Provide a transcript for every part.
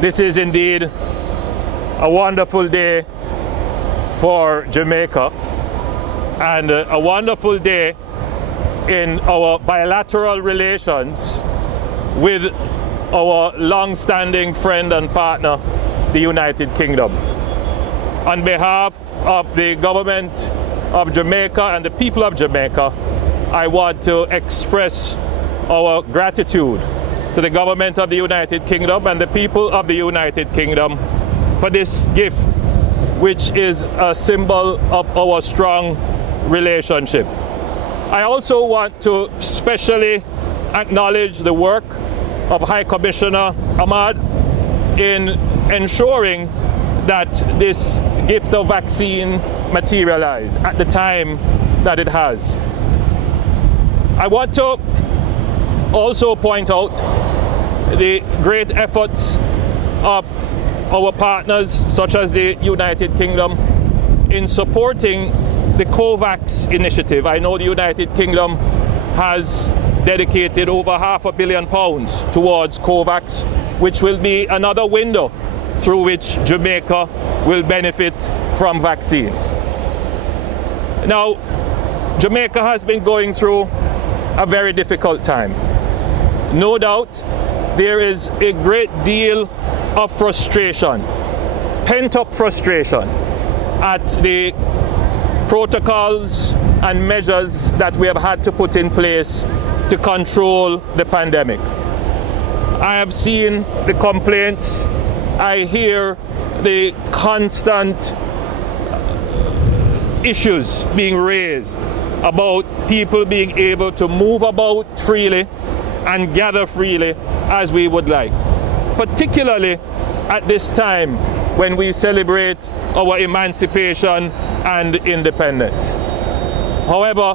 This is indeed a wonderful day for Jamaica and a wonderful day in our bilateral relations with our long-standing friend and partner, the United Kingdom. On behalf of the government of Jamaica and the people of Jamaica, I want to express our gratitude to the government of the United Kingdom and the people of the United Kingdom for this gift, which is a symbol of our strong relationship. I also want to specially acknowledge the work of High Commissioner Ahmad in ensuring that this gift of vaccine materialize at the time that it has. I want to also point out the great efforts of our partners, such as the United Kingdom, in supporting the COVAX initiative. I know the United Kingdom has dedicated over £500 million towards COVAX, which will be another window through which Jamaica will benefit from vaccines. Now, Jamaica has been going through a very difficult time. No doubt, there is a great deal of frustration, pent-up frustration at the protocols and measures that we have had to put in place to control the pandemic. I have seen the complaints, I hear the constant issues being raised about people being able to move about freely and gather freely as we would like, particularly at this time when we celebrate our emancipation and independence. However,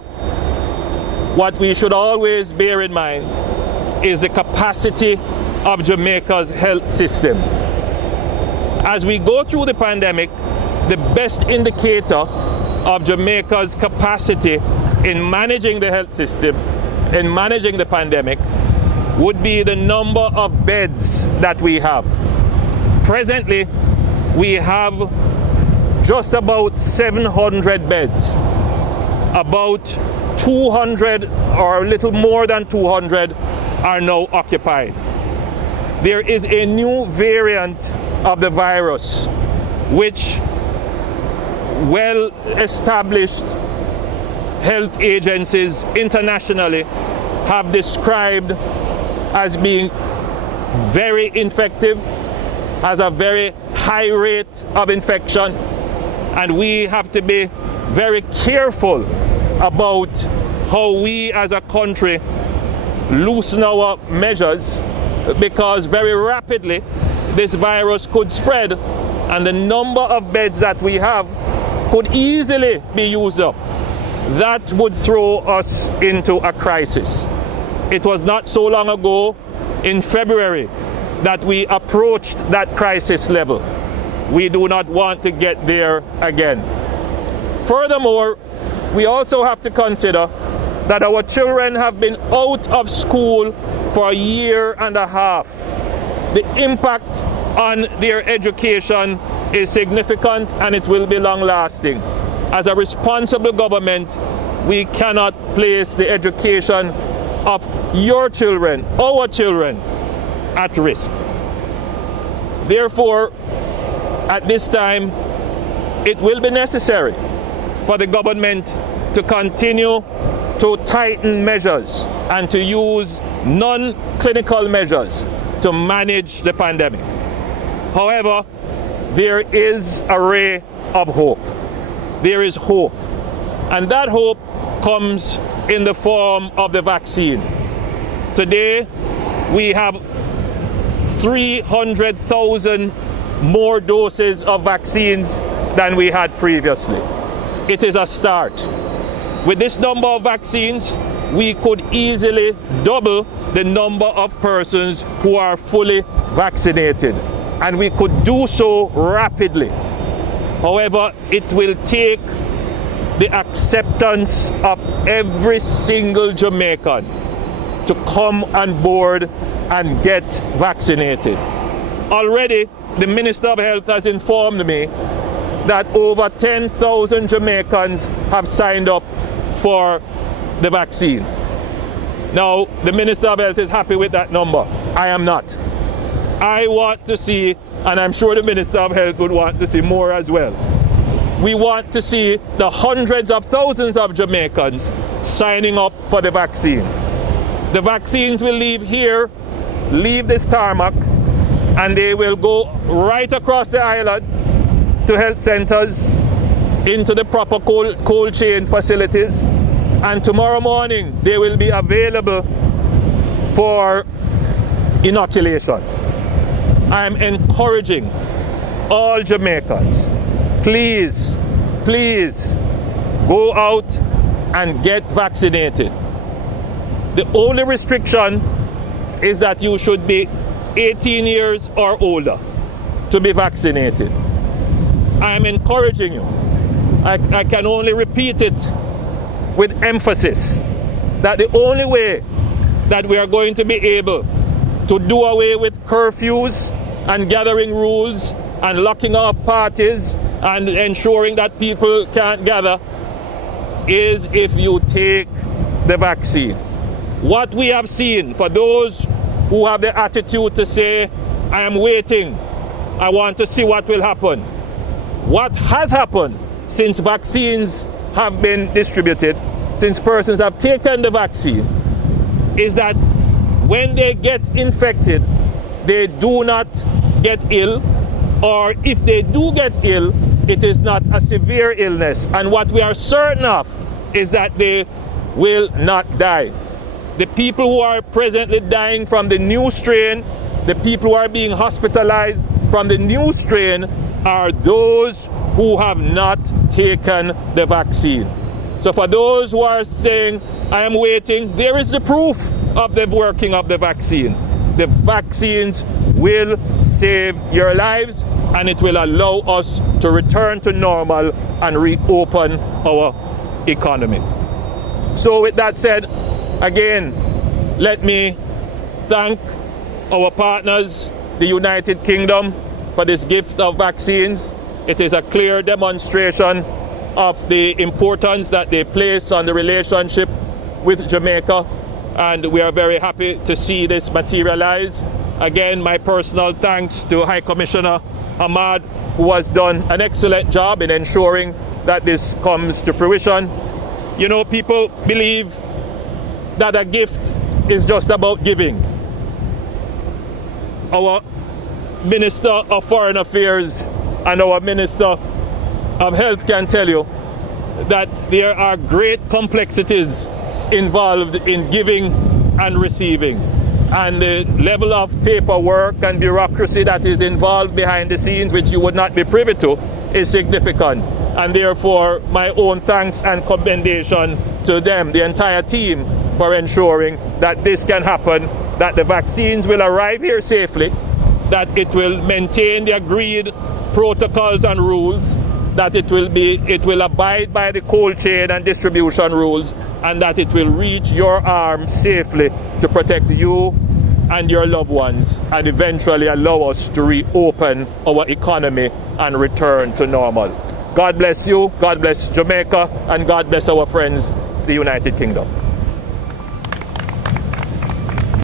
what we should always bear in mind is the capacity of Jamaica's health system. As we go through the pandemic, the best indicator of Jamaica's capacity in managing the health system, in managing the pandemic, would be the number of beds that we have. Presently, we have just about 700 beds. About 200 or a little more than 200 are now occupied. There is a new variant of the virus, which well-established health agencies internationally have described as being very infective, has a very high rate of infection, and we have to be very careful about how we as a country loosen our measures, because very rapidly this virus could spread and the number of beds that we have could easily be used up. That would throw us into a crisis. It was not so long ago, in February, that we approached that crisis level. We do not want to get there again. Furthermore, we also have to consider that our children have been out of school for a year and a half. The impact on their education is significant and it will be long-lasting. As a responsible government, we cannot place the education of your children, our children, at risk. Therefore, at this time, it will be necessary for the government to continue to tighten measures and to use non-clinical measures to manage the pandemic. However, there is a ray of hope. There is hope. And that hope comes in the form of the vaccine. Today, we have 300,000 more doses of vaccines than we had previously. It is a start. With this number of vaccines, we could easily double the number of persons who are fully vaccinated, and we could do so rapidly. However, it will take the acceptance of every single Jamaican to come on board and get vaccinated. Already, the Minister of Health has informed me that over 10,000 Jamaicans have signed up for the vaccine. Now, the Minister of Health is happy with that number. I am not. I want to see, and I'm sure the Minister of Health would want to see more as well. We want to see the hundreds of thousands of Jamaicans signing up for the vaccine. The vaccines will leave here, leave this tarmac, and they will go right across the island to health centers, into the proper cold chain facilities, and tomorrow morning they will be available for inoculation. I'm encouraging all Jamaicans, please go out and get vaccinated. The only restriction is that you should be 18 years or older to be vaccinated. I am encouraging you. I can only repeat it with emphasis that the only way that we are going to be able to do away with curfews and gathering rules and locking off parties and ensuring that people can't gather is if you take the vaccine. What we have seen, for those who have the attitude to say, I am waiting, I want to see what will happen. What has happened since vaccines have been distributed, since persons have taken the vaccine, is that when they get infected, they do not get ill, or if they do get ill, it is not a severe illness. And what we are certain of is that they will not die. The people who are presently dying from the new strain, the people who are being hospitalized from the new strain, are those who have not taken the vaccine. So for those who are saying, I am waiting, there is the proof of the working of the vaccine. The vaccines will save your lives, and it will allow us to return to normal and reopen our economy. So with that said, again, let me thank our partners, the United Kingdom, for this gift of vaccines. It is a clear demonstration of the importance that they place on the relationship with Jamaica, and we are very happy to see this materialize. Again, my personal thanks to High Commissioner Ahmad, who has done an excellent job in ensuring that this comes to fruition. You know, people believe that a gift is just about giving. Our Minister of Foreign Affairs and our Minister of Health can tell you that there are great complexities involved in giving and receiving, and the level of paperwork and bureaucracy that is involved behind the scenes, which you would not be privy to, is significant. And therefore, my own thanks and commendation to them, the entire team, for ensuring that this can happen, that the vaccines will arrive here safely, that it will maintain the agreed protocols and rules, that it will abide by the cold chain and distribution rules, and that it will reach your arms safely to protect you and your loved ones, and eventually allow us to reopen our economy and return to normal. God bless you, God bless Jamaica, and God bless our friends, the United Kingdom.